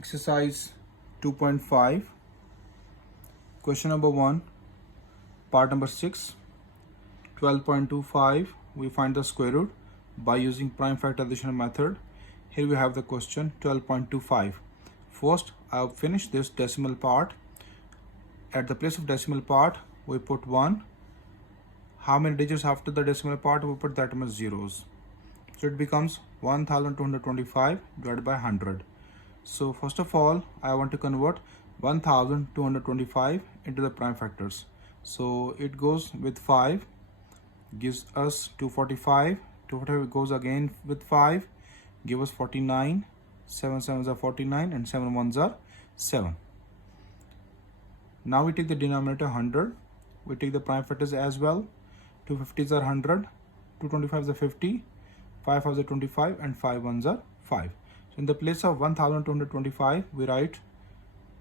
Exercise 2.5, question number 1, part number 6, 12.25. We find the square root by using prime factorization method. Here we have the question 12.25. First, I have finished this decimal part. At the place of decimal part, we put 1. How many digits after the decimal part? We put that much zeros. So it becomes 1225 divided by 100. So first of all, I want to convert 1225 into the prime factors. So it goes with 5, gives us 245. 245 goes again with 5, give us 49. 7 sevens are 49 and 7 ones are 7. Now we take the denominator 100. We take the prime factors as well. 2 50s are 100, 225s are 50, 5 5s are 25 and 5 ones are 5. So in the place of 1225, we write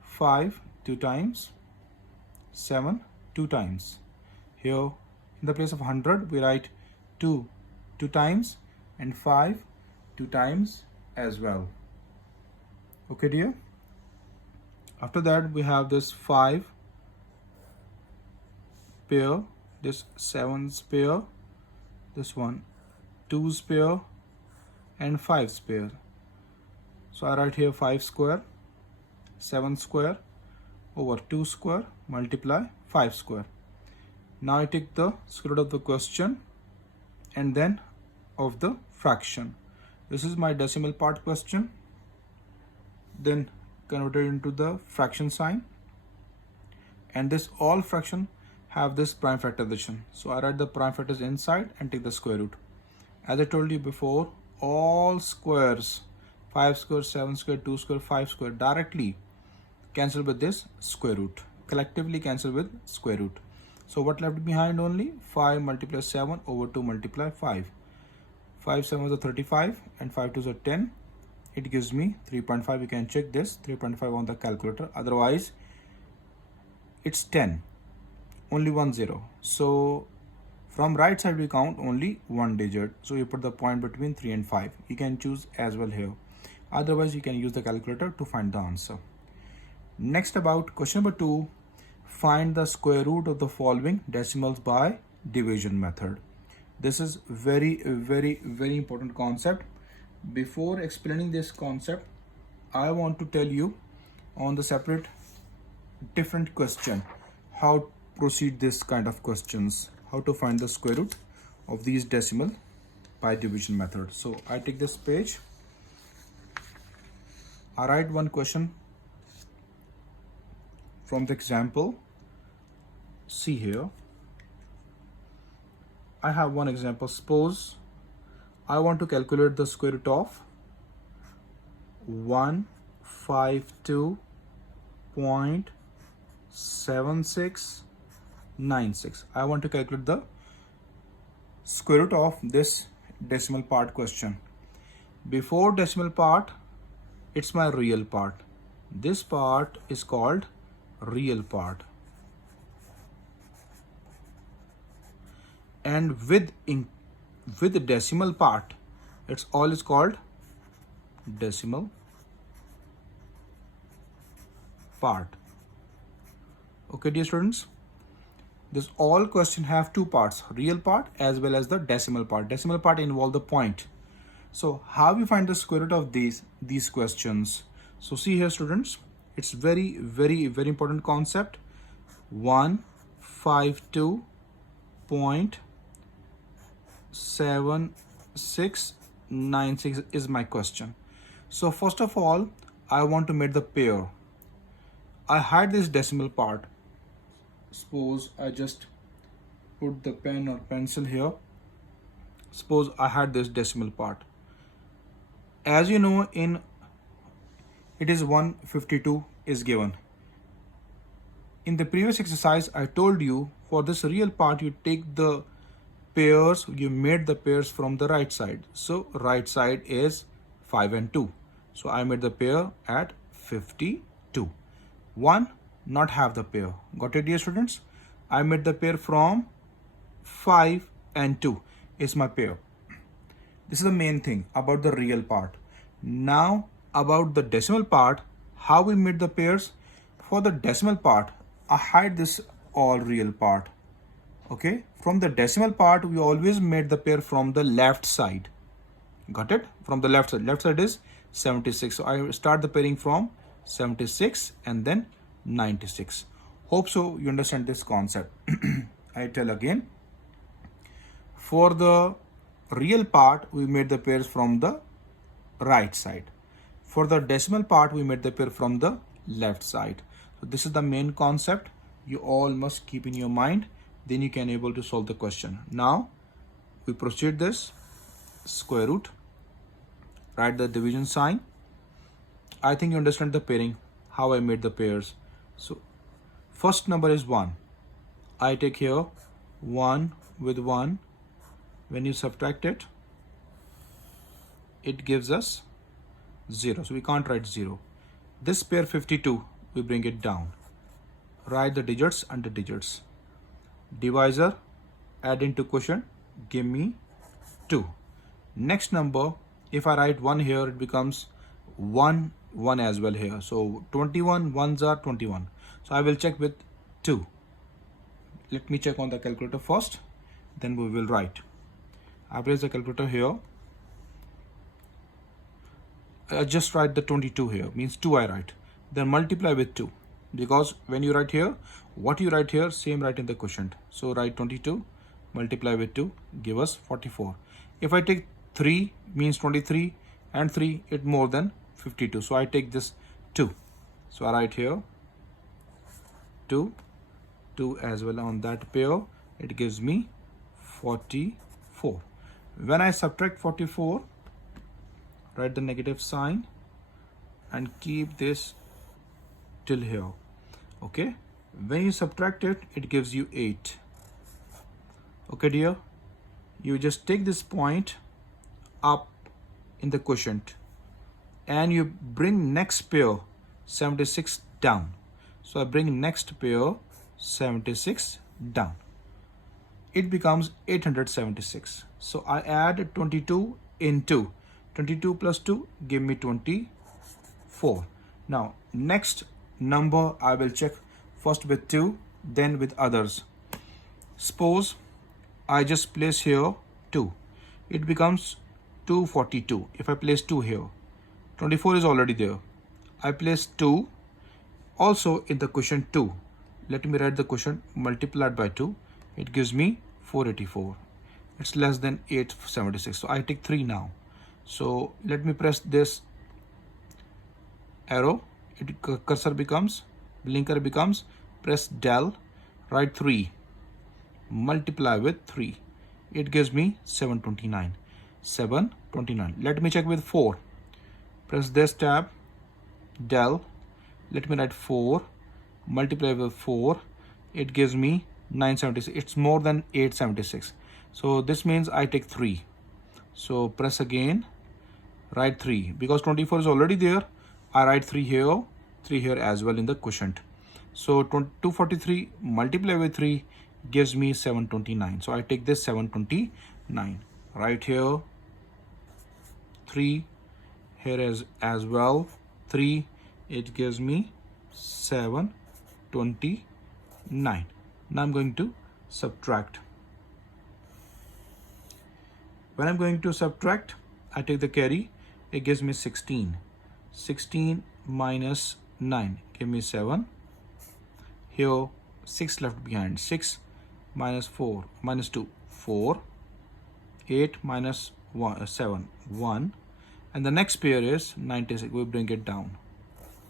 5 2 times, 7 2 times. Here in the place of 100, we write 2 2 times and 5 2 times as well. Okay dear. After that we have this 5 pair, this 7's pair, this one 2's pair and 5's pair. So I write here 5 square, 7 square over 2 square multiply 5 square. Now I take the square root of the question and then of the fraction. This is my decimal part question. Then converted into the fraction sign. And this all fraction have this prime factorization. So I write the prime factors inside and take the square root. As I told you before, all squares, 5 square, 7 square, 2 square, 5 square, directly cancel with this square root. Collectively cancel with square root. So what left behind? Only 5 multiply 7 over 2 multiply 5. 5 7 is 35 and 5 2s are 10. It gives me 3.5. You can check this 3.5 on the calculator. Otherwise, it's 10. Only 1 0. So from right side we count only one digit. So you put the point between 3 and 5. You can choose as well here. Otherwise, you can use the calculator to find the answer. Next, about question number 2, find the square root of the following decimals by division method. This is very important concept. Before explaining this concept, I want to tell you on the separate different question how proceed this kind of questions, how to find the square root of these decimal by division method. So I take this page, I write one question from the example. See here, I have one example. Suppose I want to calculate the square root of 152.7696. I want to calculate the square root of this decimal part question. Before decimal part, it's my real part. This part is called real part. And with the decimal part, it's all is called decimal part. Okay dear students, this all question have two parts, real part as well as the decimal part. Decimal part involve the point. So how we find the square root of these questions? So see here students, it's very important concept. 152.7696 is my question. So first of all, I want to make the pair. I hide this decimal part. Suppose I just put the pen or pencil here. Suppose I had this decimal part. As you know, in it is 152 is given. In the previous exercise, I told you for this real part, you take the pairs, you made the pairs from the right side. So right side is 5 and 2. So I made the pair at 52. 1 not have the pair. Got it dear students? I made the pair from 5 and 2 is my pair. This is the main thing about the real part. Now about the decimal part, How we made the pairs? For the decimal part, I hide this all real part. Okay, from the decimal part, we always made the pair from the left side. Got it? From the left side. Left side is 76. So I start the pairing from 76 and then 96. Hope so you understand this concept. I tell again. For the real part, we made the pairs from the right side. For the decimal part, we made the pair from the left side. So this is the main concept you all must keep in your mind. Then you can able to solve the question. Now we proceed this square root. Write the division sign. I think you understand the pairing, how I made the pairs. So first number is 1. I take here 1 with 1. When you subtract it, it gives us 0. So we can't write 0. This pair 52, we bring it down. Write the digits under digits. Divisor, add into quotient, give me 2. Next number, if I write 1 here, it becomes 1 as well here. So 21 ones are 21. So I will check with 2. Let me check on the calculator first, then we will write. I place the calculator here. I just write the 22 here, means 2 I write. Then multiply with 2. Because when you write here, what you write here, same write in the quotient. So write 22, multiply with 2, give us 44. If I take 3, means 23, and 3, it more than 52. So I take this 2. So I write here 2 as well on that pair. It gives me 44. When I subtract 44, write the negative sign and keep this till here. Okay, when you subtract it, it gives you 8. Okay dear, you just take this point up in the quotient and you bring next pair 76 down. So I bring next pair 76 down. It becomes 876. So I add 22 into 22 plus 2 give me 24. Now next number I will check first with 2, then with others. Suppose I just place here 2. It becomes 242. If I place 2 here, 24 is already there. I place 2 also in the quotient 2. Let me write the quotient multiplied by 2. It gives me 484. It's less than 876. So I take 3 now. So let me press this arrow. Cursor becomes, blinker becomes, press del, write 3, multiply with 3. It gives me 729. 729. Let me check with 4. Press this tab, del, let me write 4, multiply with 4. It gives me 976. It's more than 876. So this means I take 3. So press again, write 3. Because 24 is already there, I write 3 here as well in the quotient. So 243 multiply with 3 gives me 729. So I take this 729. Right here 3, here as well 3. It gives me 729. Now I'm going to subtract. When I'm going to subtract, I take the carry. It gives me 16. 16 minus 9 give me 7. Here 6 left behind. 6 minus 4 minus 2 4. 8 minus 7 1. And the next pair is 96. We bring it down.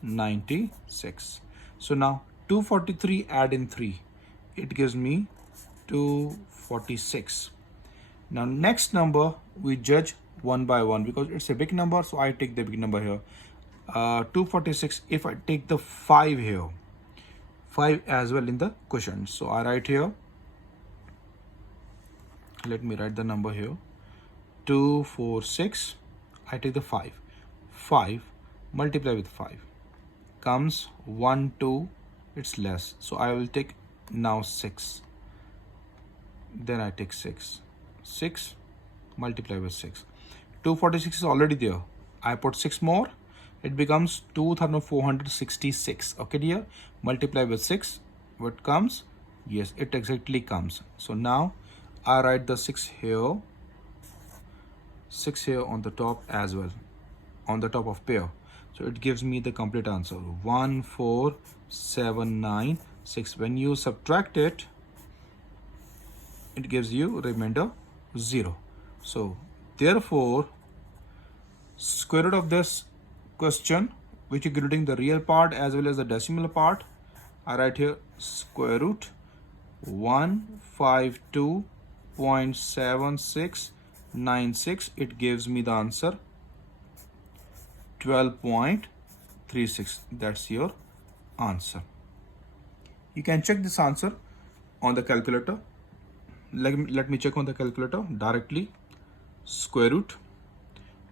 96. So now 243 add in 3. It gives me 246. Now next number we judge one by one because it's a big number, so I take the big number here. 246. If I take the 5 here, 5 as well in the quotient. So I write here, let me write the number here, 246. I take the 5. 5 multiply with 5 comes 1 2. It's less, so I will take now 6. Then I take 6. 6 multiply with 6. 246 is already there. I put 6 more. it becomes 2466. Okay dear, multiply with 6, what comes? Yes, it exactly comes. So now I write the 6 here on the top as well, on the top of pair. So it gives me the complete answer 14796. When you subtract it, it gives you remainder 0. So therefore, square root of this question, which is including the real part as well as the decimal part, I write here square root 152.7696. It gives me the answer 12.36. That's your answer. You can check this answer on the calculator. Let me check on the calculator directly. Square root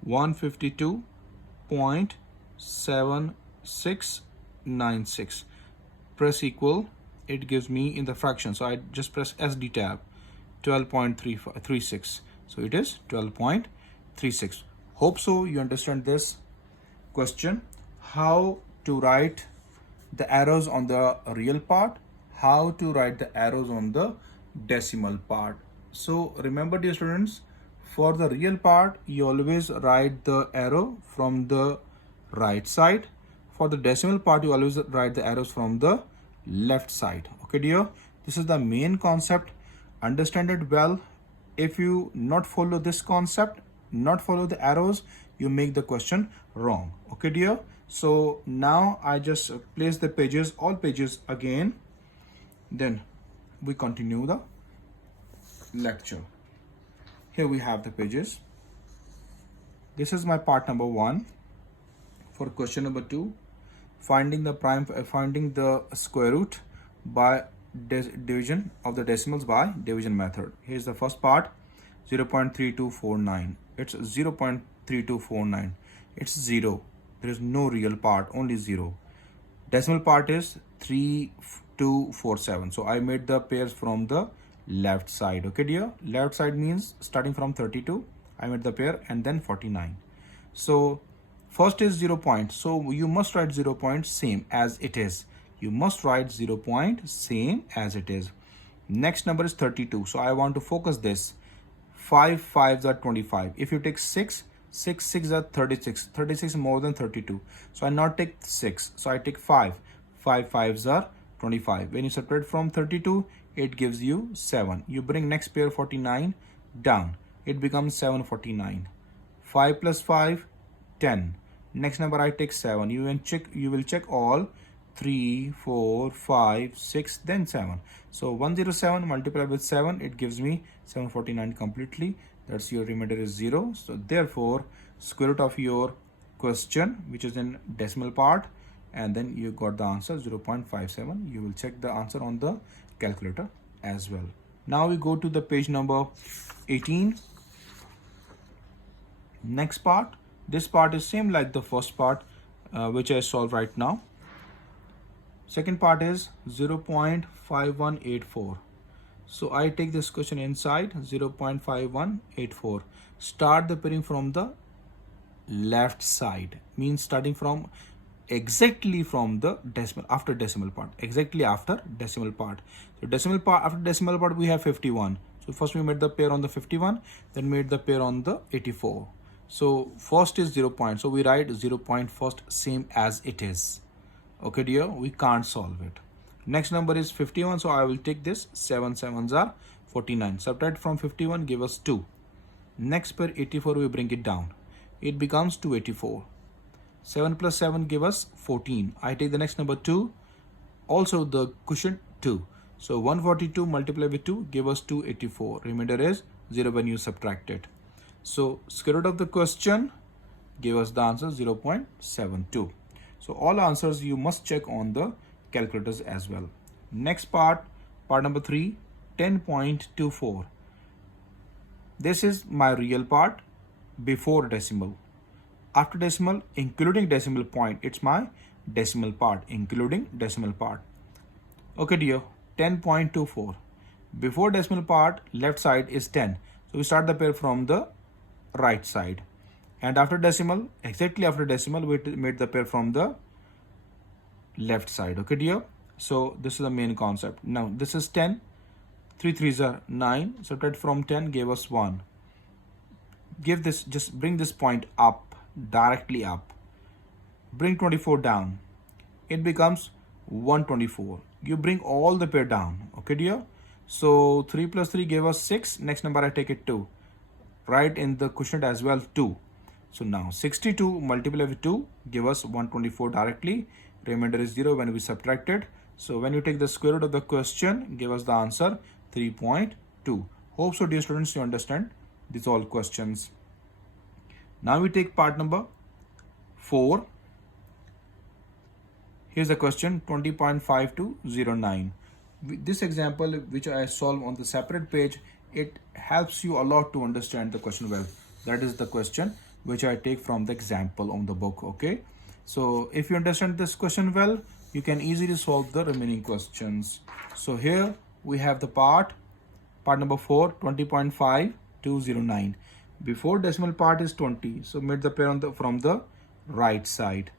152.7696. Press equal. It gives me in the fraction. So I just press SD tab. 12.36. So it is 12.36. Hope so you understand this question. How to write the arrows on the real part, how to write the arrows on the decimal part. So remember dear students, for the real part you always write the arrow from the right side. For the decimal part you always write the arrows from the left side. Okay dear, this is the main concept. Understand it well. If you not follow this concept, not follow the arrows, you make the question wrong. Okay dear, so now I just place the pages, all pages again, then we continue the lecture. Here we have the pages. This is my part number 1. For question number 2, finding the square root by division of the decimals by division method. Here's the first part, 0.3249. It's 0.3249. It's 0. There is no real part, only 0. Decimal part is 3247. So I made the pairs from the left side. Okay dear, left side means starting from 32, I made the pair, and then 49. So first is 0 point. So you must write 0 point same as it is. You must write 0 point same as it is. Next number is 32. So I want to focus this. 5 5s are 25. If you take 6, 6 6 are 36. 36 more than 32. So I not take 6. So I take 5. 5 5s are 25. When you separate from 32, it gives you 7. You bring next pair 49 down. It becomes 749. 5 plus 5, 10. Next number I take 7. You will check all 3, 4, 5, 6, then 7. So 107 multiplied with 7, it gives me 749 completely. That's your remainder is 0. So therefore, square root of your question, which is in decimal part, and then you got the answer 0.57. You will check the answer on the calculator as well. Now we go to the page number 18. Next part. This part is same like the first part, which I solved right now. Second part is 0.5184. So I take this question inside 0.5184. Start the pairing from the left side, means starting from exactly from the decimal, after decimal part, exactly after decimal part. So decimal part, after decimal part we have 51. So first we made the pair on the 51, then made the pair on the 84. So first is 0 point. So we write 0 point first same as it is. Okay dear, we can't solve it. Next number is 51. So I will take this 7 7s are 49. Subtract from 51, give us 2. Next pair 84, we bring it down. It becomes 284. 7 plus 7 give us 14. I take the next number 2. Also the quotient 2. So 142 multiplied with 2 give us 284. Remainder is 0 when you subtract it. So square root of the question give us the answer 0.72. So all answers you must check on the calculators as well. Next part, part number 3, 10.24. This is my real part before decimal. After decimal, including decimal point, it's my decimal part, including decimal part. Okay dear, 10.24. Before decimal part, left side is 10. So we start the pair from the right side. And after decimal, exactly after decimal, we made the pair from the left side. Okay, dear? So this is the main concept. Now this is 10. 3 3s are 9. Subtract from 10 gave us 1. Give this, just bring this point up, directly up. Bring 24 down. It becomes 124. You bring all the pair down. Okay, dear? So 3 plus 3 gave us 6. Next number I take it 2. Write in the quotient as well 2. So now 62 multiplied with 2 give us 124 directly. Remainder is 0 when we subtract it. So when you take the square root of the question, give us the answer 3.2. Hope so, dear students, you understand these all questions. Now we take part number 4. Here's the question 20.5209. This example which I solve on the separate page, it helps you a lot to understand the question well. That is the question which I take from the example on the book. Okay, so if you understand this question well, you can easily solve the remaining questions. So here we have the part number 4, 20.5209. Before decimal part is 20, so made the pair from the right side.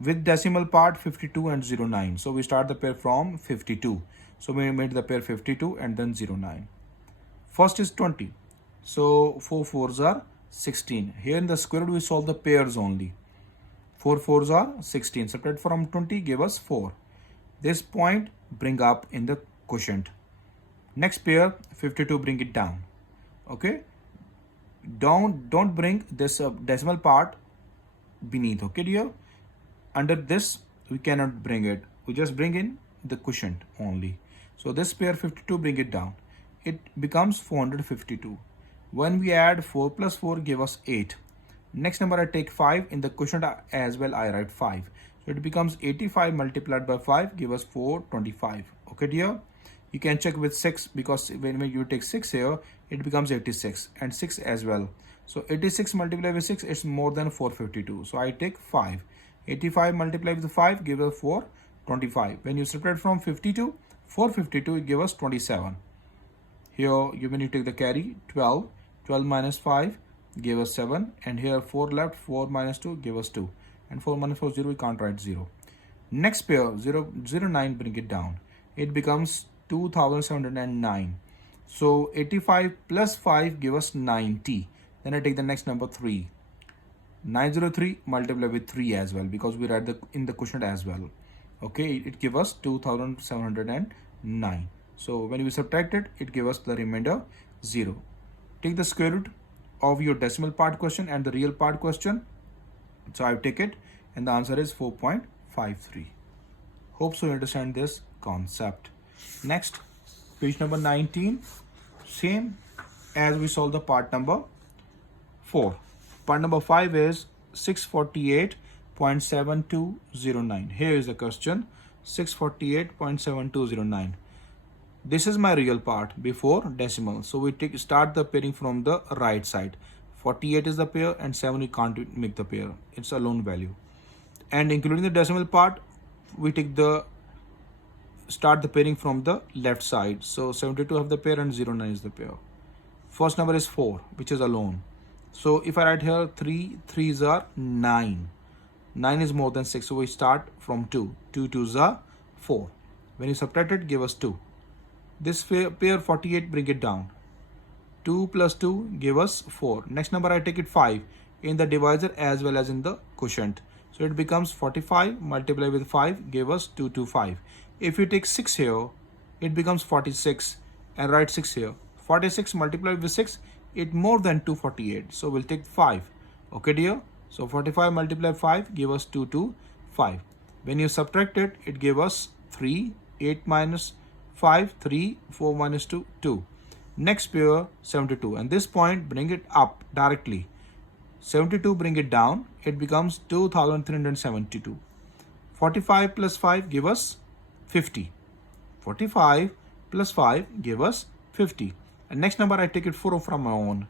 With decimal part 52 and 09, so we start the pair from 52. So we made the pair 52 and then 09. First is 20, so 4 4s are 16. Here in the square root we solve the pairs only. 4 4s are 16. Subtract from 20 give us 4. This point bring up in the quotient. Next pair 52 bring it down. Okay, don't bring this decimal part beneath. Okay, dear? Under this we cannot bring it, we just bring in the quotient only. So this pair 52 bring it down, it becomes 452. When we add 4 plus 4 give us 8. Next number I take 5 in the quotient as well, I write 5. So it becomes 85 multiplied by 5 give us 425. Okay, dear? You can check with 6 because when you take 6 here it becomes 86 and 6 as well. So 86 multiplied with 6 is more than 452. So I take 5. 85 multiplied with 5 gives us 425. When you subtract from 52, 452 it gives us 27. Here when you take the carry 12, 12 minus 5 give us 7, and here 4 left, 4 minus 2 give us 2, and 4 minus 4 0, we can't write 0. Next pair 09 bring it down, it becomes 2709. So 85 plus 5 give us 90. Then I take the next number 3. 903 multiply with 3 as well because we write in the quotient as well. Okay, it gives us 2709. So when we subtract it, it gives us the remainder 0. Take the square root of your decimal part question and the real part question. So I take it and the answer is 4.53. Hope so you understand this concept. Next, page number 19. Same as we solve the part number 4. Part number 5 is 648.7209. Here is the question 648.7209. This is my real part before decimal. So we start the pairing from the right side. 48 is the pair and 7 we can't make the pair. It's a lone value. And including the decimal part, we start the pairing from the left side. So 72 have the pair and 09 is the pair. First number is 4, which is alone. So if I write here 3 3s are 9. 9 is more than 6. So we start from 2. 2 2s are 4. When you subtract it, give us 2. This pair 48 bring it down. 2 plus 2 give us 4. Next number I take it 5 in the divisor as well as in the quotient. So it becomes 45 multiplied with 5 give us 225. If you take 6 here, it becomes 46 and write 6 here. 46 multiplied with 6, it more than 248. So we'll take 5. Okay, dear? So 45 multiplied 5 give us 225. When you subtract it, it gives us 3. 8 minus 5, 3. 4 minus 2, 2. Next pair 72. And this point bring it up directly. 72 bring it down. It becomes 2372. 45 plus 5 give us 50. 45 plus 5 give us 50. And next number I take it 4 from my own.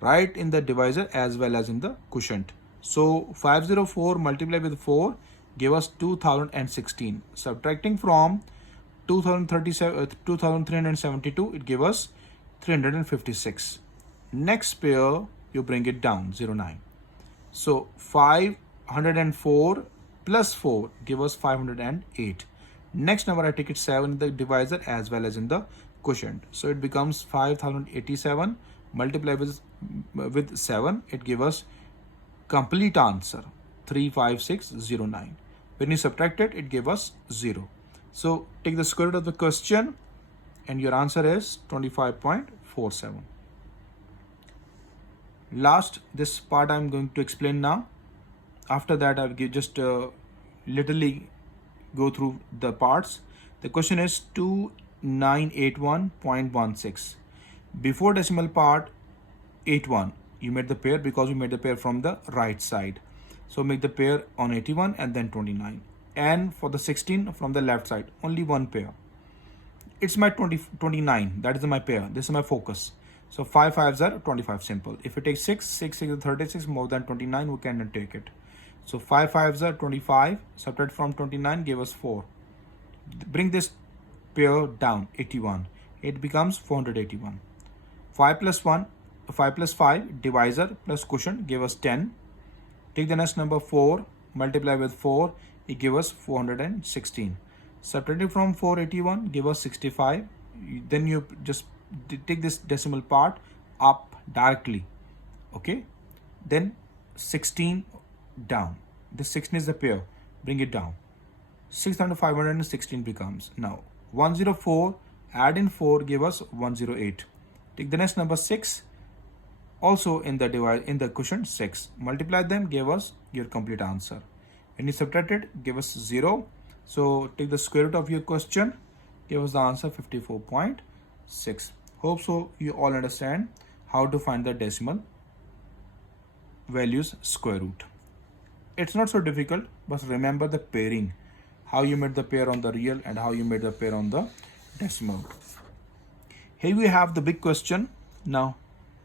Right in the divisor as well as in the quotient. So 504 multiplied with 4 give us 2016. Subtracting from 2372 it gives us 356. Next pair you bring it down 09. So 504 plus 4 give us 508. Next number I take it 7 in the divisor as well as in the quotient. So it becomes 5087 multiply with 7. It gives us complete answer 35609. When you subtract it, it gives us 0. So take the square root of the question and your answer is 25.47. Last, this part I'm going to explain now. After that, I'll just literally go through the parts. The question is 2981.16. Before decimal part 81, you made the pair because we made the pair from the right side. So make the pair on 81 and then 29. And for the 16 from the left side, only one pair. It's my 29. That is my pair. This is my focus. So 5 5s are 25, simple. If you take 6, 6 6 is 36, more than 29, we cannot take it. So 5 5s are 25, subtract from 29, give us 4. Bring this pair down, 81. It becomes 481. 5 plus 1, 5 plus 5, divisor plus quotient, give us 10. Take the next number 4, multiply with 4, it gives us 416. Subtracting from 481, give us 65. Then you just take this decimal part up directly, okay? Then 16 down. This 16 is the pair, bring it down. 6,516 becomes. Now 104, add in 4, give us 108. Take the next number 6, also in the quotient 6. Multiply them, give us your complete answer. When you subtract it, give us 0. So take the square root of your question, give us the answer 54.6. Hope so you all understand how to find the decimal values square root. It's not so difficult, but remember the pairing, how you made the pair on the real and how you made the pair on the decimal. Here we have the big question. Now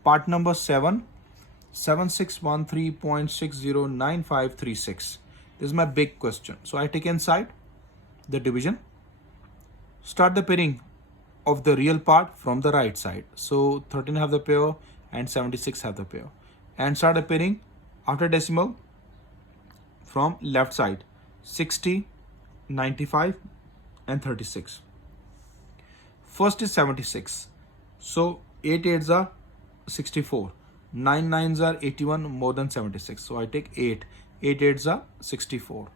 part number 7, 7613.609536. This is my big question. So I take inside the division, start the pairing of the real part from the right side. So 13 have the pair and 76 have the pair. And start the pairing after decimal from left side, 60, 95 and 36. First is 76. So 8 8s are 64. 9 9s are 81, more than 76. So I take 8. 8 8s are 64.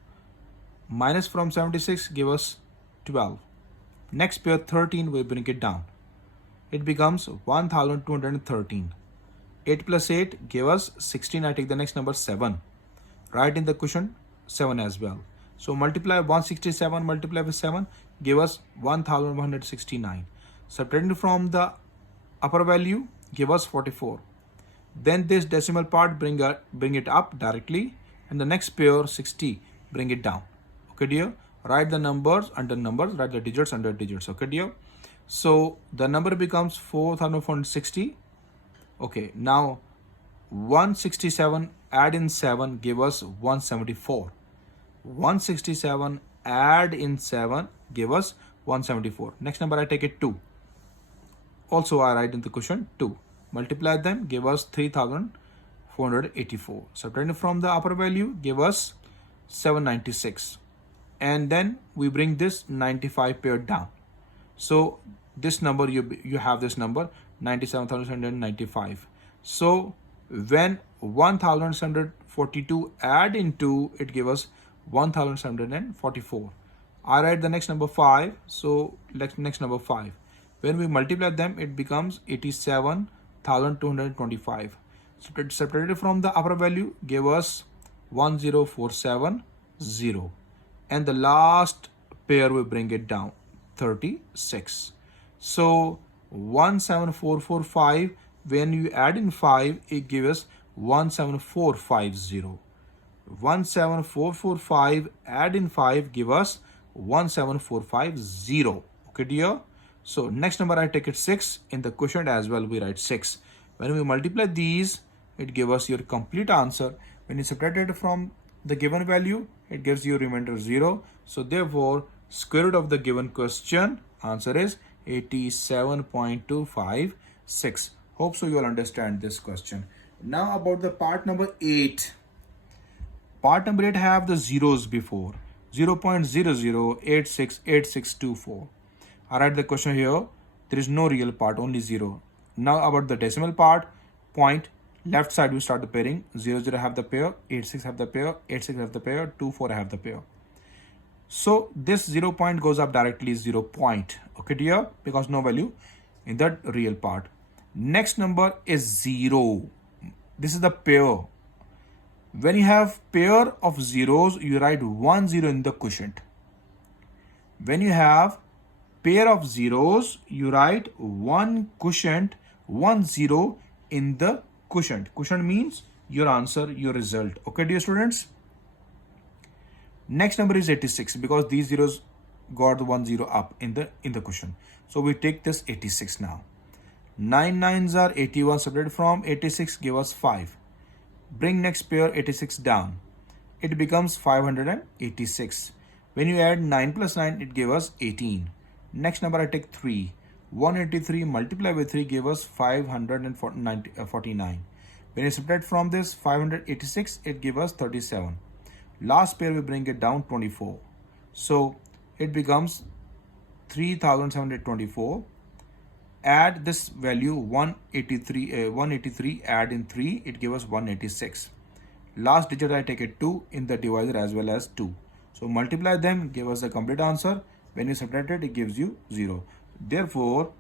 Minus from 76 give us 12. Next pair 13, we bring it down. It becomes 1213. 8 plus 8 give us 16. I take the next number 7. Write in the quotient 7 as well. So multiply 167 multiply with 7 give us 1169. Subtracting from the upper value give us 44. Then this decimal part bring it up directly, and the next pair 60 bring it down. Okay dear, write the numbers under numbers, write the digits under digits. Okay dear, so the number becomes 4460. Okay, now 167 add in 7 give us 174. 167 add in 7 give us 174. Next number I take it 2. Also I write in the quotient 2. Multiply them, give us 3484. Subtracting from the upper value give us 796. And then we bring this 95 pair down. So this number you have this number 97,195. So when 1,742 add into it give us 1,744. I write the next number 5. So next number 5. When we multiply them, it becomes 87,225. So separated from the upper value gave us 10470. And the last pair we bring it down 36. So 17445, when you add in 5 it gives us 17450. 17445 add in 5 give us 17450. Okay dear, so next number I take it 6. In the quotient as well we write 6. When we multiply these it gives us your complete answer. When you subtract it from the given value it gives you remainder 0. So therefore square root of the given question answer is 87.256. Hope so you will understand this question. Now about the part number 8. Part number 8 have the zeros before. 0.00868624. I write the question here. There is no real part, only 0. Now about the decimal part, point, left side we start the pairing. 00 have the pair, 86 have the pair, 86 have the pair, 24 have the pair. So this 0 point goes up directly 0 point. Okay dear, because no value in that real part. Next number is 0. This is the pair. When you have pair of zeros, you write 1 0 in the quotient. When you have pair of zeros, you write 1 quotient, 1 0 in the quotient. Quotient means your answer, your result. Okay, dear students? Next number is 86 because these zeros got the 1 0 up in the quotient. So we take this 86 now. 9 9s are 81 separated from 86 give us 5. Bring next pair 86 down. It becomes 586. When you add 9 plus 9, it gives us 18. Next number I take 3. 183 multiply with 3 give us 549. When you subtract from this 586, it gives us 37. Last pair we bring it down 24. So it becomes 3724. Add this value 183 add in 3, it gives us 186. Last digit I take it 2 in the divisor as well as 2. So multiply them, give us the complete answer. When you subtract it, it gives you 0. Therefore,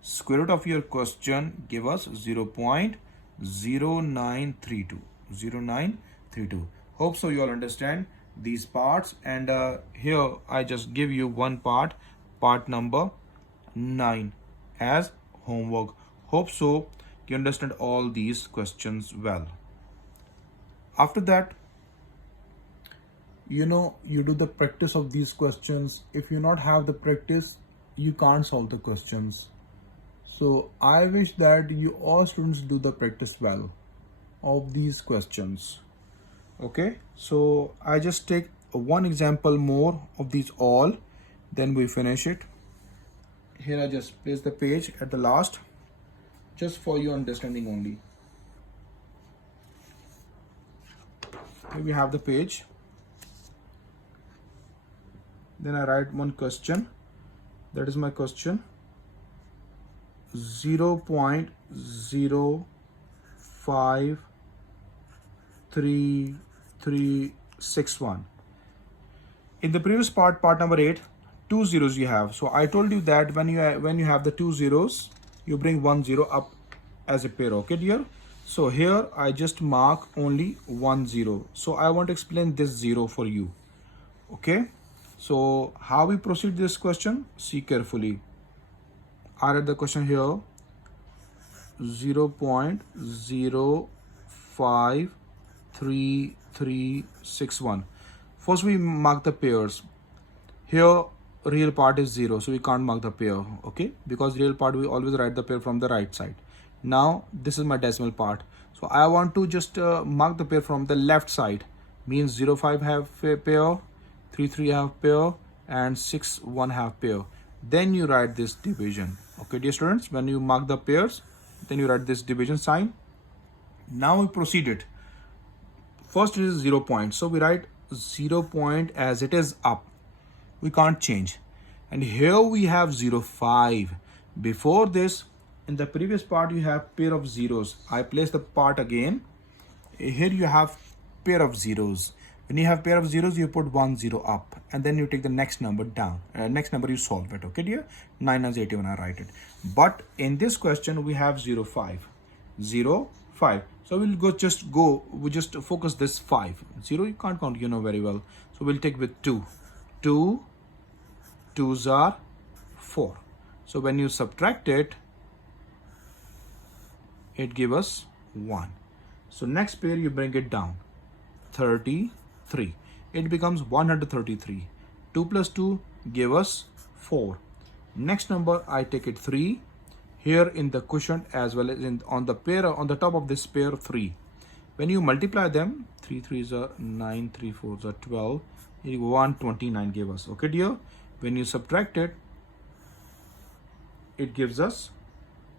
square root of your question give us 0.0932. 0932. Hope so you all understand these parts, and here I just give you one part number 9 as homework. Hope so you understand all these questions well. After that, you do the practice of these questions. If you not have the practice, you can't solve the questions. So I wish that you all students do the practice well of these questions. Okay, so I just take one example more of these all, then we finish it. Here I just place the page at the last, just for your understanding only. Here we have the page. Then I write one question. That is my question. 0.053361. In the previous part number 8, 2 zeros you have. So I told you that when you have the 2 zeros, you bring 1 0 up as a pair. Okay, dear? So here I just mark only 1 0. So I want to explain this 0 for you. Okay? So how we proceed this question? See carefully. I read the question here. 0.053361. First we mark the pairs. Here real part is 0, so we can't mark the pair. Okay, because real part we always write the pair from the right side. Now this is my decimal part, so I want to just mark the pair from the left side. Means 05 have pair, 33 have pair, and 61 have pair. Then you write this division. Okay, dear students, when you mark the pairs, then you write this division sign. Now we proceed it. First it is 0 point, so we write 0 point as it is up. We can't change. And here we have 05. Before this, in the previous part you have pair of zeros. I place the part again. Here you have pair of zeros. When you have pair of zeros, you put 1 0 up, and then you take the next number down. Next number you solve it. Okay, dear? 9 is 81. I write it. But in this question we have 05. 05. So we just focus this 5. 0 you can't count, very well. So we'll take with 2. 2 2s are 4. So when you subtract it, it gives us 1. So next pair you bring it down. 33. It becomes 133. 2 plus 2 give us 4. Next number I take it 3. Here in the quotient as well as on the pair, on the top of this pair 3. When you multiply them, 3 3s are 9, 3 4s are 12. 129 give us. Okay, dear? When you subtract it, it gives us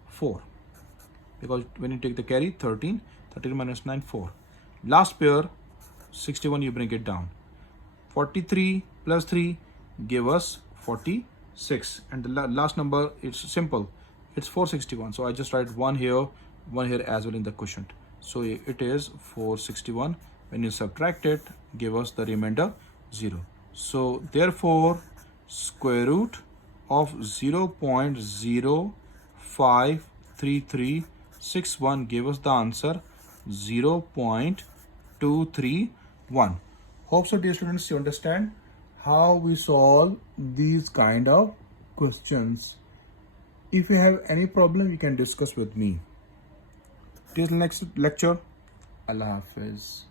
4. Because when you take the carry, 13, 13 minus 9, 4. Last pair, 61, you bring it down. 43 plus 3 give us 46. And the last number, it's simple. It's 461. So I just write one here as well in the quotient. So it is 461. When you subtract it, give us the remainder 0. So therefore, square root of 0.053361 gave us the answer 0.231. Hope so, dear students, you understand how we solve these kind of questions. If you have any problem, you can discuss with me. Till next lecture. Allah Hafiz.